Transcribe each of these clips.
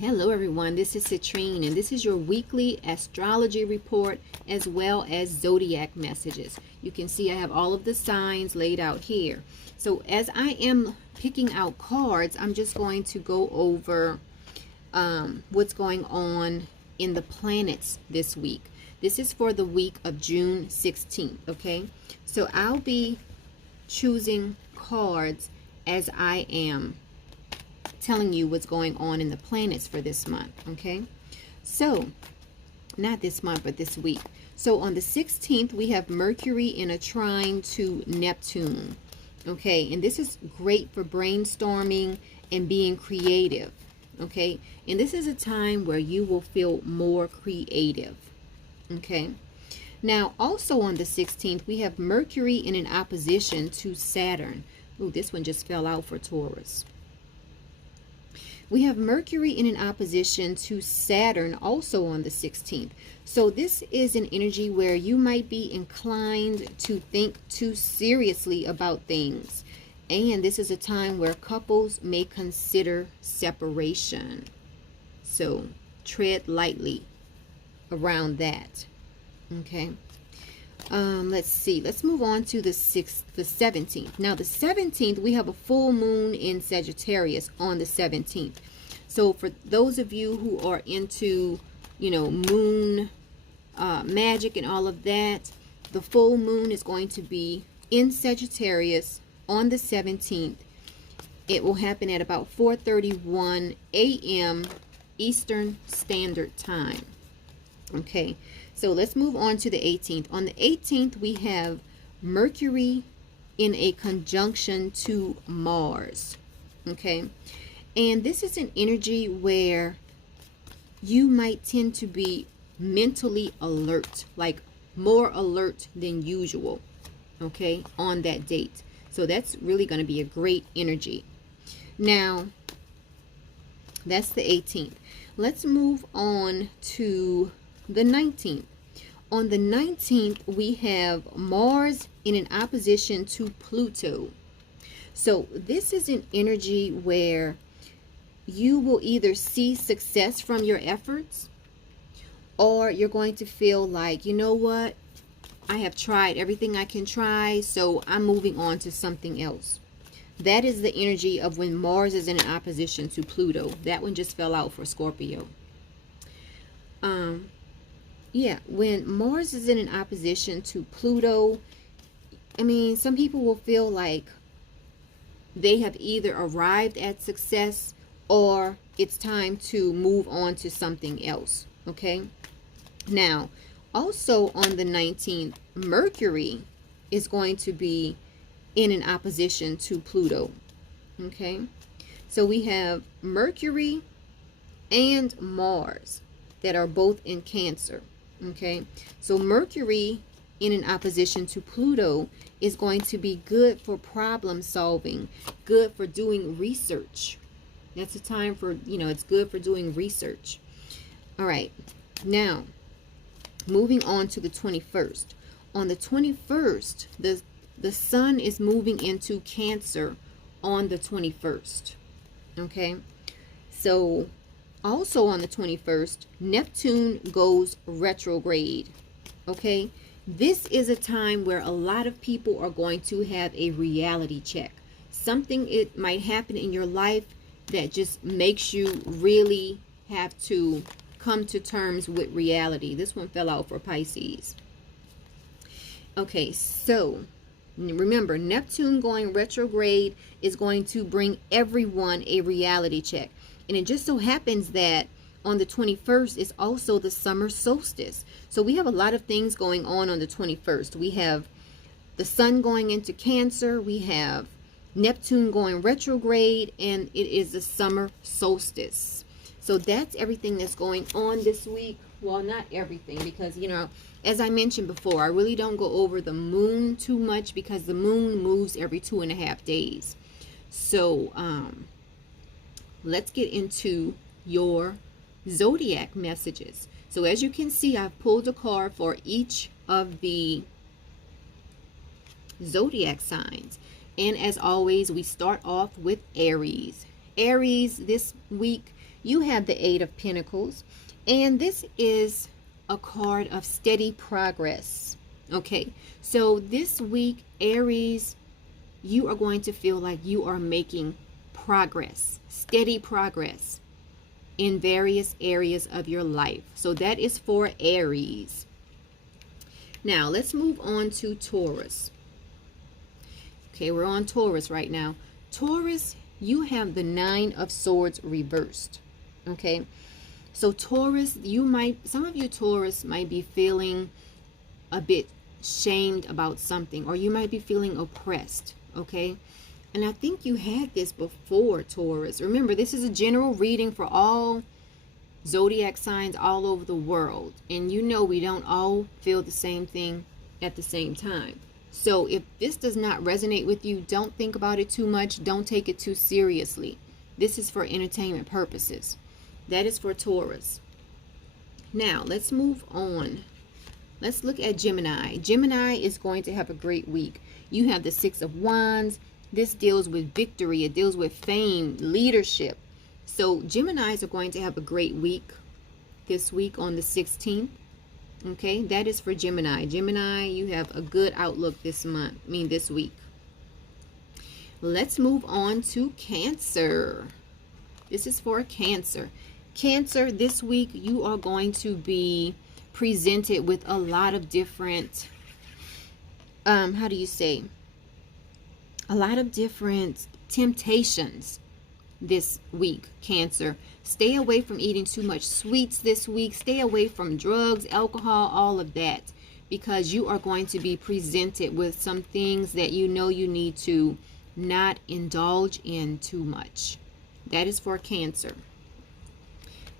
Hello everyone, this is Citrine and this is your weekly astrology report as well as zodiac messages. You can see I have all of the signs laid out here. So as I am picking out cards, I'm just going to go over what's going on in the planets this week. This is for the week of June 16th, okay? So I'll be choosing cards as I am telling you what's going on in the planets for this month, okay? So not this month, but this week. So on the 16th, we have Mercury in a trine to Neptune, okay? And this is great for brainstorming and being creative, okay? And this is a time where you will feel more creative, okay? Now, also on the 16th, we have Mercury in an opposition to Saturn. Ooh, this one just fell out for Taurus. We have Mercury in an opposition to Saturn also on the 16th. So this is an energy where you might be inclined to think too seriously about things. And this is a time where couples may consider separation. So tread lightly around that. Okay. Let's see. Let's move on to the 17th. Now, the 17th, we have a full moon in Sagittarius on the 17th. So, for those of you who are into, moon magic and all of that, the full moon is going to be in Sagittarius on the 17th. It will happen at about 4:31 a.m. Eastern Standard Time. Okay. So let's move on to the 18th. On the 18th, we have Mercury in a conjunction to Mars. Okay. And this is an energy where you might tend to be mentally alert, like more alert than usual. Okay. On that date. So that's really going to be a great energy. Now, that's the 18th. Let's move on to the 19th. On the 19th, we have Mars in an opposition to Pluto. So this is an energy where you will either see success from your efforts, or you're going to feel like, you know what, I have tried everything I can try, so I'm moving on to something else. That is the energy of when Mars is in an opposition to Pluto. That one just fell out for Scorpio. Yeah, when Mars is in an opposition to Pluto, I mean, some people will feel like they have either arrived at success or it's time to move on to something else, okay? Now, also on the 19th, Mercury is going to be in an opposition to Pluto, okay? So we have Mercury and Mars that are both in Cancer. Okay, so Mercury in an opposition to Pluto is going to be good for problem solving, good for doing research. That's a time for, it's good for doing research. All right, now moving on to the 21st. On the 21st, the sun is moving into Cancer on the 21st. Okay, so also on the 21st, Neptune goes retrograde, okay? This is a time where a lot of people are going to have a reality check. Something it might happen in your life that just makes you really have to come to terms with reality. This one fell out for Pisces. Okay, so remember, Neptune going retrograde is going to bring everyone a reality check. And it just so happens that on the 21st is also the summer solstice. So we have a lot of things going on the 21st. We have the sun going into Cancer. We have Neptune going retrograde. And it is the summer solstice. So that's everything that's going on this week. Well, not everything, because, as I mentioned before, I really don't go over the moon too much because the moon moves every 2.5 days. So, let's get into your zodiac messages. So as you can see, I've pulled a card for each of the zodiac signs. And as always, we start off with Aries. Aries this week, you have the Eight of Pentacles, and this is a card of steady progress. Okay, so this week, Aries, you are going to feel like you are making progress, steady progress in various areas of your life. So that is for Aries. Now, let's move on to Taurus. Okay, we're on Taurus right now. Taurus, you have the Nine of Swords reversed. Okay, so Taurus, some of you Taurus might be feeling a bit shamed about something, or you might be feeling oppressed. Okay, and I think you had this before, Taurus. Remember, this is a general reading for all zodiac signs all over the world, and you know we don't all feel the same thing at the same time. So if this does not resonate with you, don't think about it too much. Don't take it too seriously. This is for entertainment purposes. That is for Taurus. Now, let's move on. Let's look at Gemini. Gemini is going to have a great week. You have the Six of Wands. This deals with victory. It deals with fame, leadership. So Geminis are going to have a great week this week on the 16th. Okay, that is for Gemini. Gemini, you have a good outlook this week. Let's move on to Cancer. This is for Cancer. Cancer, this week you are going to be presented with a lot of different, a lot of different temptations this week, Cancer. Stay away from eating too much sweets this week. Stay away from drugs, alcohol, all of that, because you are going to be presented with some things that you know you need to not indulge in too much. That is for Cancer.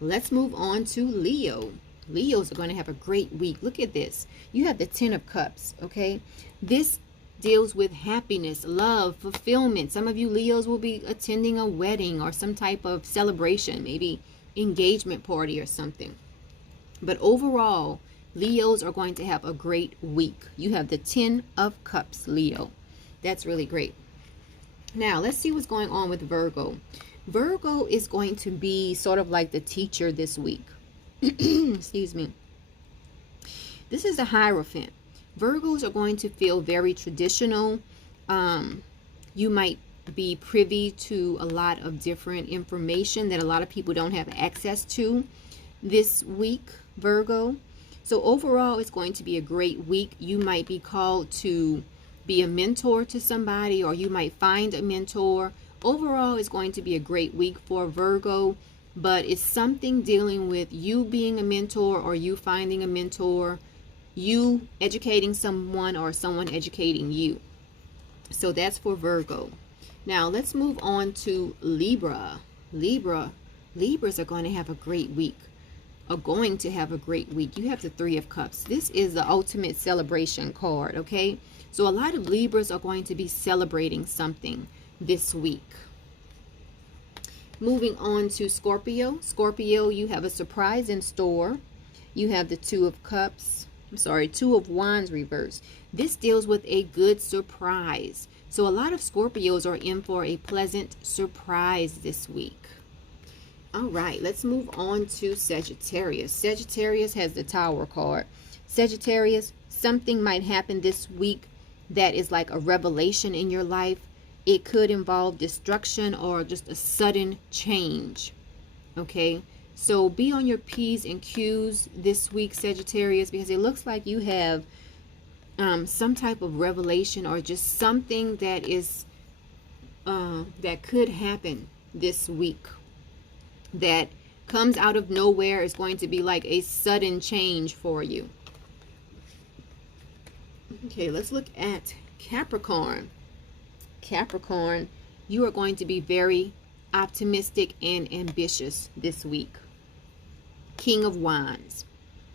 Let's move on to Leo. Leos are going to have a great week. Look at this. You have the Ten of Cups, okay? This deals with happiness, love, fulfillment. Some of you Leos will be attending a wedding or some type of celebration, maybe engagement party or something. But overall, Leos are going to have a great week. You have the Ten of Cups, Leo. That's really great. Now, let's see what's going on with Virgo. Virgo is going to be sort of like the teacher this week. Excuse me. This is the Hierophant. Virgos are going to feel very traditional. You might be privy to a lot of different information that a lot of people don't have access to this week, Virgo. So overall, it's going to be a great week. You might be called to be a mentor to somebody, or you might find a mentor. Overall, it's going to be a great week for Virgo, but it's something dealing with you being a mentor, or you finding a mentor, you educating someone, or someone educating you. So that's for Virgo. Now let's move on to Libra. Libras are going to have a great week. You have the Three of Cups. This is the ultimate celebration card, okay? So a lot of Libras are going to be celebrating something this week. Moving on to Scorpio. Scorpio, you have a surprise in store. You have the Two of Wands reversed. This deals with a good surprise. So a lot of Scorpios are in for a pleasant surprise this week. All right, let's move on to Sagittarius. Sagittarius has the Tower card. Sagittarius, something might happen this week that is like a revelation in your life. It could involve destruction or just a sudden change. Okay, so be on your P's and Q's this week, Sagittarius, because it looks like you have some type of revelation or just something that is that could happen this week that comes out of nowhere. Is going to be like a sudden change for you. Okay, let's look at Capricorn. Capricorn, you are going to be very optimistic and ambitious this week. King of Wands.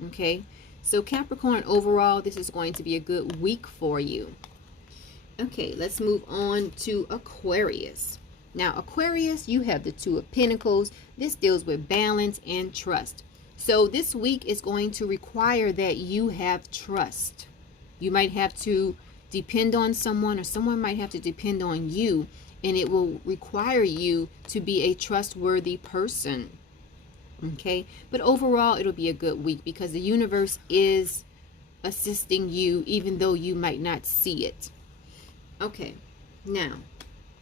Okay, so Capricorn, overall, this is going to be a good week for you. Okay, let's move on to Aquarius. Now, Aquarius, you have the Two of Pentacles. This deals with balance and trust. So this week is going to require that you have trust. You might have to depend on someone, or someone might have to depend on you, and it will require you to be a trustworthy person. Okay, but overall it'll be a good week because the universe is assisting you even though you might not see it. Okay, now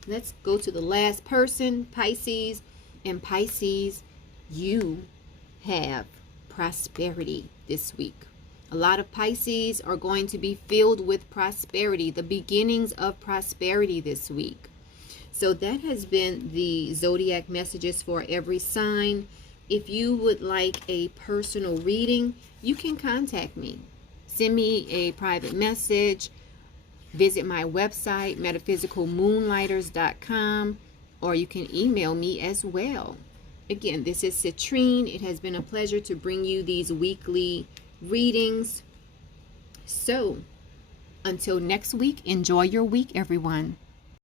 let's go to the last person, Pisces. And Pisces, you have prosperity this week. A lot of Pisces are going to be filled with prosperity, the beginnings of prosperity this week. So that has been the zodiac messages for every sign. If you would like a personal reading, you can contact me. Send me a private message. Visit my website, MetaphysicalMoonlighters.com, or you can email me as well. Again, this is Citrine. It has been a pleasure to bring you these weekly readings. So, until next week, enjoy your week, everyone.